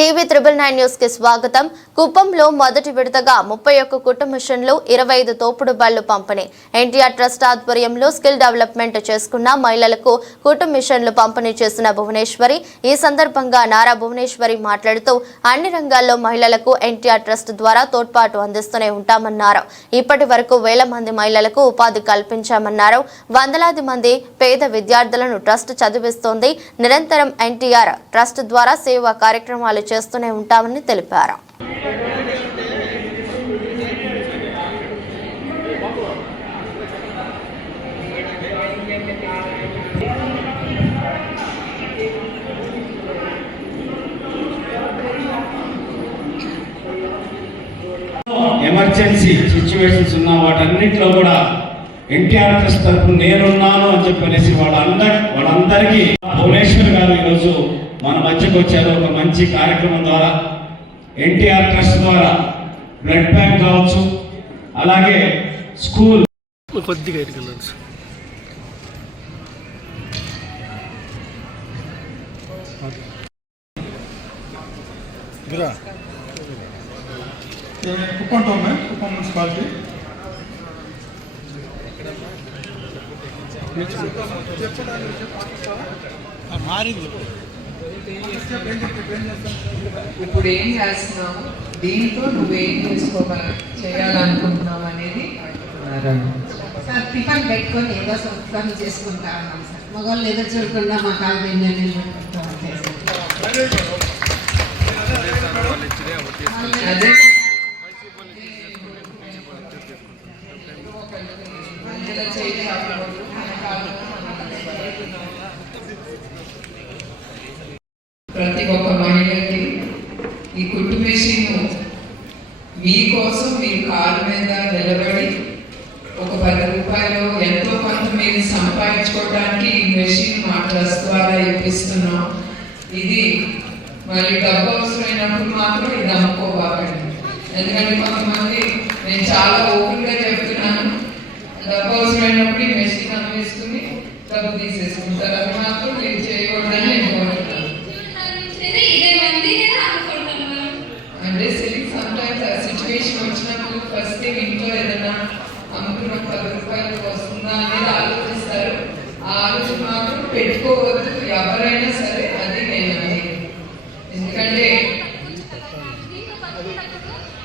TV triple nine న్యూస్కి స్వాగతం. కుప్పంలో మొదటి విడతగా ముప్పై ఒక్క కుటుంబ మిషన్లు ఇరవై ఐదు తోపుడు బళ్ళు పంపిణీ. ఎన్టీఆర్ ట్రస్ట్ ఆధ్వర్యంలో స్కిల్ డెవలప్మెంట్ చేసుకున్న మహిళలకు కుటుంబ మిషన్లు పంపిణీ చేసిన భువనేశ్వరి ఈ సందర్భంగా నారా భువనేశ్వరి మాట్లాడుతూ అన్ని రంగాల్లో మహిళలకు ఎన్టీఆర్ ట్రస్ట్ ద్వారా తోడ్పాటు అందిస్తూనే ఉంటామన్నారు. ఇప్పటి వరకు వేల మంది మహిళలకు ఉపాధి కల్పించామన్నారు. వందలాది మంది పేద విద్యార్థులను ట్రస్ట్ చదివిస్తోంది. నిరంతరం ఎన్టీఆర్ ట్రస్ట్ ద్వారా సేవా కార్యక్రమాలు చేస్తూనే ఉంటామని తెలిపారు. ఎమర్జెన్సీ సిచ్యువేషన్స్ ఉన్న వాటన్నిటిలో కూడా ఎన్టీఆర్ ట్రస్ట్ తరఫున నేనున్నాను అని చెప్పనేసి వాళ్ళందరి వాళ్ళందరికీ భువనేశ్వర్ గారు మధ్యకు వచ్చారు. ఒక మంచి కార్యక్రమం ద్వారా ఎన్టీఆర్ ట్రస్ట్ ద్వారా బ్లడ్ బ్యాంక్ కావచ్చు అలాగే స్కూల్. కొద్దిగా కుప్పం టౌన్ కుప్పం మున్సిపాలిటీ. ఇప్పుడు ఏం చేస్తున్నావు? దీంతో నువ్వేం చేసుకోగల చేయాలనుకుంటున్నావు అనేది సార్ టిఫిన్ పెట్టుకొని ఏదో సంస్కారం చేసుకుంటా ఉన్నాం సార్. మగవాళ్ళు ఎదురు చూడకుండా మా కాలు. అదే మధ్యలో చేయి కాకూడదు, వెనకాల ప్రతి ఒక్క మహిళకి ఈ మీకోసం మీ కారు మీద నిలబడి ఒక పది రూపాయలు ఎంతో కొంత మీరు సంపాదించుకోవడానికి ఈ మెషిన్ మా ట్రస్ట్ ద్వారా ఇప్పిస్తున్నాం. ఇది మరి డబ్బు అవసరమైనప్పుడు మాత్రం ఇది అమ్ముకోబాకండి ఎందుకంటే కొంతమంది నేను చాలా ఓపెన్గా చెప్తున్నాను డబ్బు అవసరమైనప్పుడు ఈ మెషిన్ అమ్మేసుకుని డబ్బు తీసేసుకుంటారు అది మాత్రం మీరు చేయకూడదని నేను కోరుతున్నాను ఇదే మంది నేను అనుకుంటున్నాను అంటే సిలింగ్ సమ్ టైమ్స్ ఆ సిచ్యువేషన్ వచ్చినప్పుడు ఫస్ట్ థింగ్ ఇంట్లో ఏదైనా అమ్ముకున్న పది రూపాయలు వస్తుందా అనేది ఆలోచిస్తారు ఆ ఆలోచన మాత్రం పెట్టుకోవద్దు ఎవరైనా సరే అది నేను అనేది ఎందుకంటే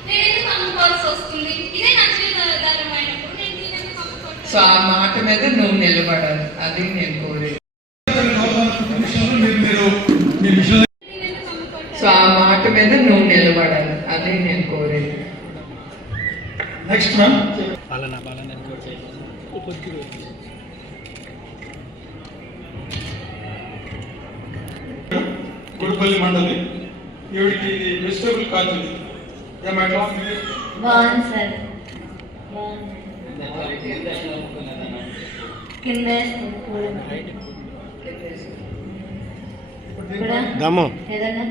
నేను ఎందుకు అమ్ముకోవాల్సి వస్తుంది ఇదే నా జీవితాధారం అయినప్పుడు నేను దీన్ని ఎందుకు అమ్ముకోవట్లేదు? సో ఆ మాట మీద నువ్వు నిలబడాలి. అది నేను కోరేది? సో ఆ మాట మీద నువ్వు నిలబడాలి. అది నేను కోరేది. నెక్స్ట్ మ్యామ్ పాలన పాలన కొద్దిగా గుడిపల్లి మండలి. ఈవిడికి ఇది వెజిటేబుల్ కాదు ఇది. ఏ మేడం బాగుంది సార్. బాగుంది. కింద దమ్ము. ఏదైనా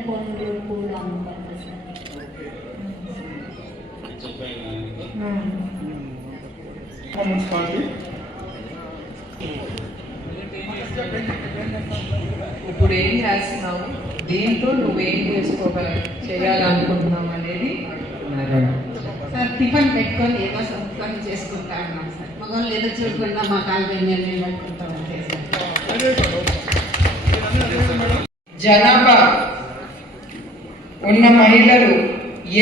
ఇప్పుడు ఏం చేస్తున్నావు? దీంతో నువ్వేం చేసుకోగల చేయాలనుకుంటున్నావు అనేది? సార్ టిఫిన్ పెట్టుకొని ఏదో సంస్కారం చేసుకుంటా ఉన్నాం సార్. మగవాళ్ళు ఏదో చూడకుండా మా కాలు మీద నిలబెట్టుకుంటూ అంతే సార్. జనాభా ఉన్న మహిళలు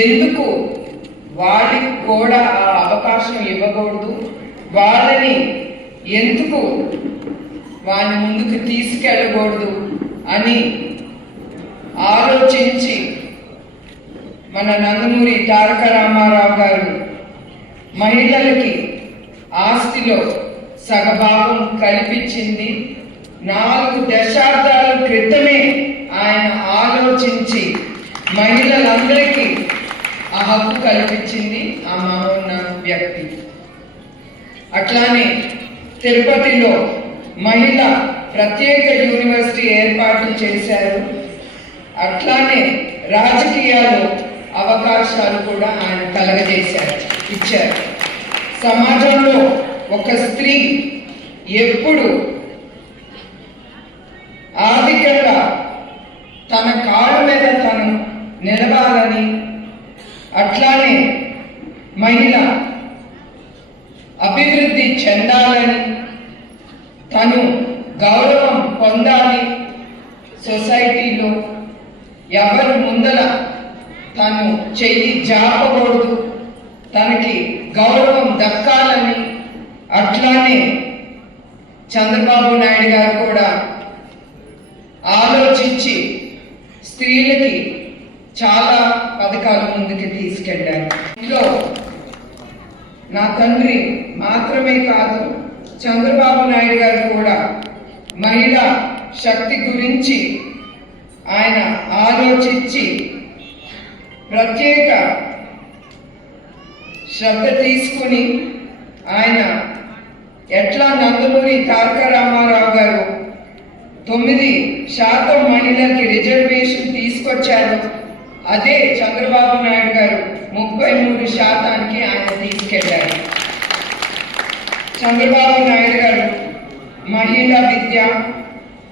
ఎందుకు వాళ్ళకి కూడా ఆ అవకాశం ఇవ్వకూడదు? వాళ్ళని ఎందుకు వాళ్ళ ముందుకు తీసుకెళ్ళకూడదు అని ఆలోచించి మన నందమూరి తారక రామారావు గారు మహిళలకి ఆస్తిలో సగభాగం కల్పించింది. నాలుగు దశాబ్దాల క్రితమే ఆయన ఆలోచించి మహిళలందరికీ ఆ హక్కు కల్పించింది ఆ మహోన్న వ్యక్తి. అట్లానే తిరుపతిలో మహిళ ప్రత్యేక యూనివర్సిటీ ఏర్పాటు చేశారు. అట్లానే రాజకీయాల్లో అవకాశాలు కూడా ఆయన కలగజేశారు ఇచ్చారు. సమాజంలో ఒక స్త్రీ ఎప్పుడు ఆర్థికంగా తన కాళ్ళ మీద తను నిలవాలని అట్లానే మహిళ అభివృద్ధి చెందాలని తను గౌరవం పొందాలి సొసైటీలో ఎవరు ముందల తను చెయ్యి జాపకూడదు. తనకి గౌరవం దక్కాలని అట్లానే చంద్రబాబు నాయుడు గారు కూడా ఆలోచించి స్త్రీలకి చాలా పథకాలు ముందుకు తీసుకెళ్ళారు. ఇంట్లో నా తండ్రి మాత్రమే కాదు చంద్రబాబు నాయుడు గారు కూడా మహిళా శక్తి గురించి ఆయన ఆలోచించి ప్రత్యేక శ్రద్ధ తీసుకుని ఆయన ఎట్లా నందమూరి తారక రామారావు గారు తొమ్మిది శాతం మహిళలకి రిజర్వేషన్ తీసుకొచ్చారు అదే చంద్రబాబు నాయుడు గారు ముప్పై మూడు శాతానికి ఆయన తీసుకెళ్ళారు. చంద్రబాబు నాయుడు గారు మహిళా విద్య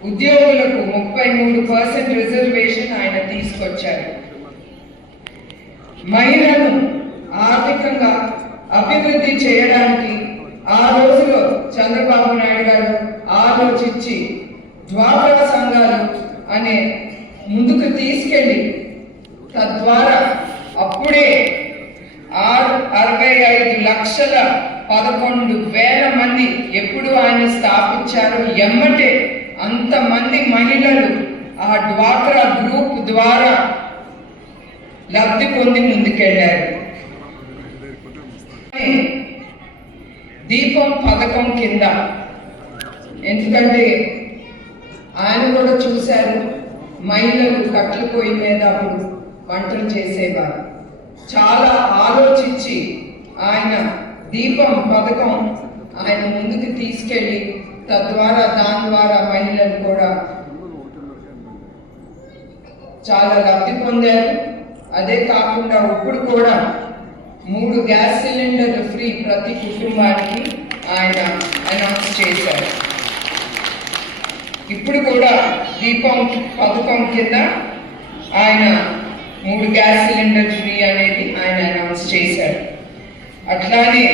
ఉద్యోగులకు ముప్పై మూడు పర్సెంట్ రిజర్వేషన్ ఆయన తీసుకొచ్చారు. మహిళను ఆర్థికంగా అభివృద్ధి చేయడానికి ఆ రోజులో చంద్రబాబు నాయుడు గారు ఆలోచించి డ్వాక్రా సంఘాలు అనే ముందుకు తీసుకెళ్ళి తద్వారా అప్పుడే ఆరు అరవై ఐదు లక్షల పదకొండు వేల మంది ఎప్పుడు ఆయన స్థాపించారు ఎమ్మటే అంతమంది మహిళలు ఆ డ్వాక్రా గ్రూప్ ద్వారా లబ్ధి పొంది ముందుకెళ్ళారు. దీపం పథకం కింద ఎందుకంటే ఆయన కూడా చూశారు మహిళలు కట్లు పొయ్యి మీద అప్పుడు వంటలు చేసేవారు. చాలా ఆలోచించి ఆయన దీపం పథకం ఆయన ముందుకు తీసుకెళ్ళి తద్వారా దాని ద్వారా మహిళలు కూడా చాలా లబ్ధి పొందారు. అదే కాకుండా ఇప్పుడు కూడా మూడు గ్యాస్ సిలిండర్లు ఫ్రీ ప్రతి కుటుంబానికి ఆయన అనౌన్స్ చేశారు. ఇప్పుడు కూడా దీపం పథకం కింద ఆయన మూడు గ్యాస్ సిలిండర్ ఫ్రీ అనేది ఆయన అనౌన్స్ చేశారు. అట్లానే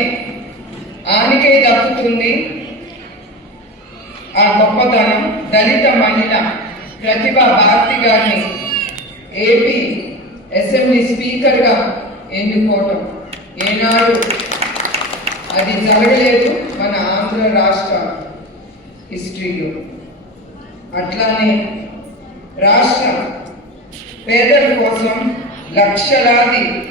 ఆమెకే దక్కుతుంది ఆ గొప్పతనం దళిత మహిళ ప్రతిభ భారతి గారిని ఏపీ అసెంబ్లీ స్పీకర్గా ఎన్నుకోవటం. ఏనాడు అది జరగలేదు మన ఆంధ్ర రాష్ట్ర హిస్టరీలో. అట్లానే రాష్ట్ర పేదల కోసం లక్షలాది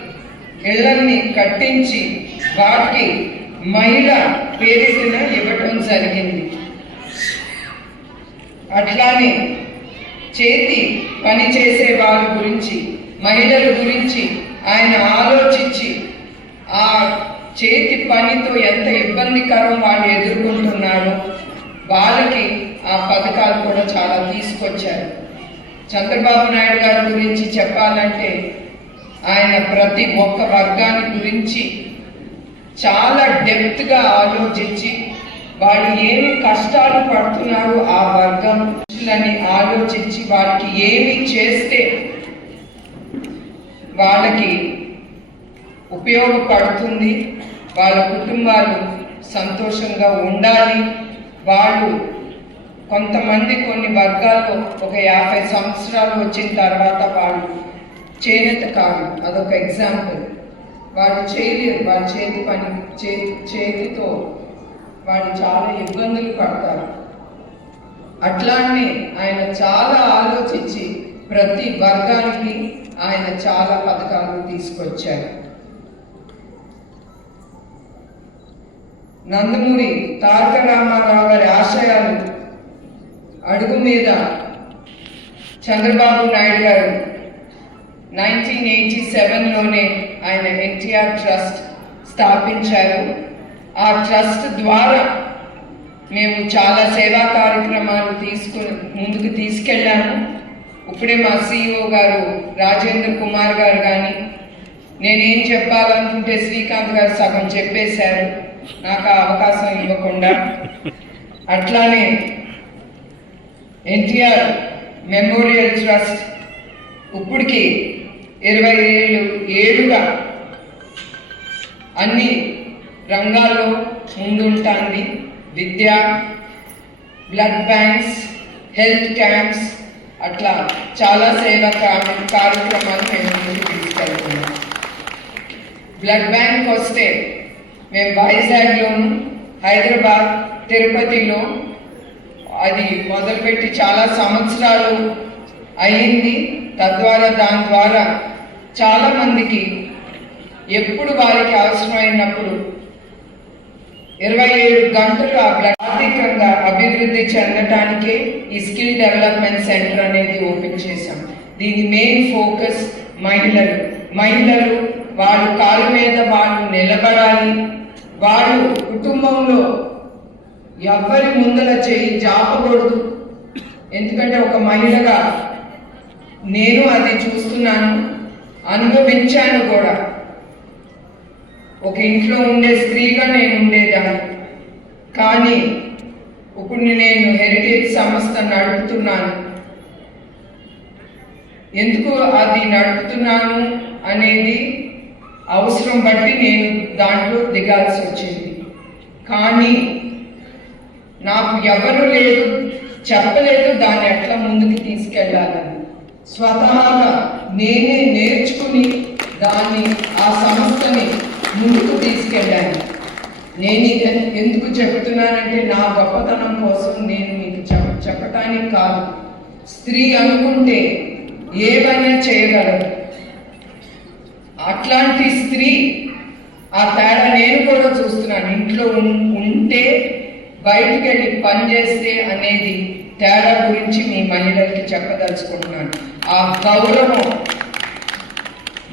ఇళ్ళన్నీ కట్టించి వాటికి మహిళ పేరిటిన ఇవ్వటం జరిగింది. అట్లానే చేతి పని చేసే గురించి మహిళల గురించి ఆయన ఆలోచించి ఆ చేతి పనితో ఎంత ఇబ్బందికరం వాళ్ళు ఎదుర్కొంటున్నారో వాళ్ళకి ఆ పథకాలు కూడా చాలా తీసుకొచ్చారు. చంద్రబాబు నాయుడు గారి గురించి చెప్పాలంటే ఆయన ప్రతి ఒక్క వర్గాన్ని గురించి చాలా డెప్త్గా ఆలోచించి వాళ్ళు ఏమి కష్టాలు పడుతున్నారో ఆ వర్గం ఆలోచించి వాళ్ళకి ఏమి చేస్తే వాళ్ళకి ఉపయోగపడుతుంది. వాళ్ళ కుటుంబాలు సంతోషంగా ఉండాలి. వాళ్ళు కొంతమంది కొన్ని వర్గాల్లో ఒక యాభై సంవత్సరాలు వచ్చిన తర్వాత వాళ్ళు చేనేత కాదు. అదొక ఎగ్జాంపుల్. వాళ్ళు చేయలేరు. వాళ్ళ చేతి పని చే చేతితో వాళ్ళు చాలా ఇబ్బందులు పడతారు. అట్లానే ఆయన చాలా ఆలోచించి ప్రతి వర్గానికి ఆయన చాలా పథకాలు తీసుకొచ్చారు. నందమూరి తారక రామారావు గారి ఆశయాలు అడుగు మీద చంద్రబాబు నాయుడు గారు నైన్టీన్ ఎయిటీ సెవెన్లోనే ఆయన ఎన్టీఆర్ ట్రస్ట్ స్థాపించారు. ఆ ట్రస్ట్ ద్వారా మేము చాలా సేవా కార్యక్రమాలు తీసుకుని ముందుకు తీసుకెళ్ళాము. ఇప్పుడే మా సిఇఓ గారు రాజేంద్ర కుమార్ గారు కానీ నేనేం చెప్పాలనుకుంటే శ్రీకాంత్ గారు సగం చెప్పేశారు. నాకు ఆ అవకాశం ఇవ్వకుండా. అట్లానే ఎన్టీఆర్ మెమోరియల్ ట్రస్ట్ ఇప్పటికి ఇరవై ఏళ్ళు ఏడుగా అన్ని రంగాల్లో ముందుంటుంది. విద్య బ్లడ్ బ్యాంక్స్ హెల్త్ క్యాంప్స్ అట్లా చాలా సేవ కార్యక్రమాలు మేము ముందుకు తీసుకెళ్తున్నాం. బ్లడ్ బ్యాంక్ వస్తే మేము వైజాగ్లోను హైదరాబాద్ తిరుపతిలో అది మొదలుపెట్టి చాలా సంవత్సరాలు అయింది. తద్వారా దాని ద్వారా చాలామందికి ఎప్పుడు వారికి అవసరమైనప్పుడు ఇరవై ఏడు గంటలు ఆర్థికంగా అభివృద్ధి చెందటానికే ఈ స్కిల్ డెవలప్మెంట్ సెంటర్ అనేది ఓపెన్ చేశాం. దీని మెయిన్ ఫోకస్ మహిళలు. మహిళలు వాళ్ళు కాళ్ళ మీద వాళ్ళు నిలబడాలి. వాళ్ళు కుటుంబంలో ఎవరి ముందల చేయి జాపకూడదు. ఎందుకంటే ఒక మహిళగా నేను అది చూస్తున్నాను అనుభవించాను కూడా. ఒక ఇంట్లో ఉండే స్త్రీగా నేను ఉండేదాన్ని. కానీ ఇప్పుడు నేను హెరిటేజ్ సంస్థ నడుపుతున్నాను. ఎందుకు అది నడుపుతున్నాను అనేది అవసరం బట్టి నేను దాంట్లో దిగాల్సి వచ్చింది. కానీ నాకు ఎవరు లేదు చెప్పలేదు దాన్ని ఎట్లా ముందుకు తీసుకెళ్ళాలని. స్వతహాగా నేనే నేర్చుకుని దాన్ని ఆ సంస్థని ముందుకు తీసుకెళ్ళాను. నేను ఇది ఎందుకు చెప్తున్నానంటే నా గొప్పతనం కోసం నేను మీకు చెప్ చెప్పటానికి కాదు. స్త్రీ అనుకుంటే ఏమైనా చేయగలరు? అట్లాంటి స్త్రీ ఆ తేడా నేను కూడా చూస్తున్నాను. ఇంట్లో ఉం- ఉంటే బయటికి వెళ్ళి పని చేస్తే అనేది తేడా గురించి మీ మహిళలకి చెప్పదలుచుకుంటున్నాను. ఆ గౌరవం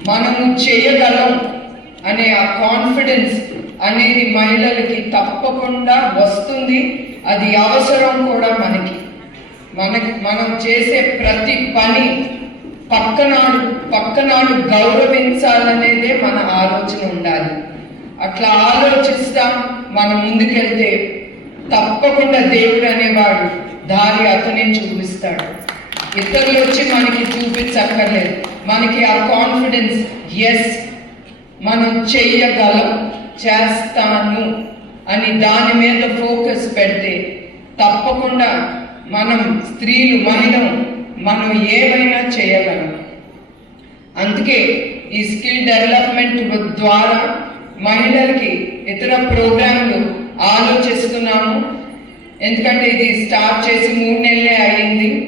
మనము చేయగలం. అనే ఆ కాన్ఫిడెన్స్ అనేది మహిళలకి తప్పకుండా వస్తుంది. అది అవసరం కూడా మనకి. మనకి మనం చేసే ప్రతి పని పక్కనాడు పక్కనాడు గౌరవించాలనేదే మన ఆలోచన ఉండాలి. అట్లా ఆలోచిస్తాం మనం ముందుకెళ్తే తప్పకుండా దేవుడు అనేవాడు దారి అతనే చూపిస్తాడు. ఇతరులు వచ్చి మనకి చూపించక్కర్లేదు. మనకి ఆ కాన్ఫిడెన్స్ ఎస్ మనం చెయ్యగలం చేస్తాను అని దాని మీద ఫోకస్ పెడితే తప్పకుండా మనం స్త్రీలు మహిళం మనం ఏమైనా చేయగలం. అందుకే ఈ స్కిల్ డెవలప్మెంట్ ద్వారా మహిళలకి ఇతర ప్రోగ్రాంలు ఆలోచిస్తున్నాము. ఎందుకంటే ఇది స్టార్ట్ చేసి మూడు నెలలే అయింది.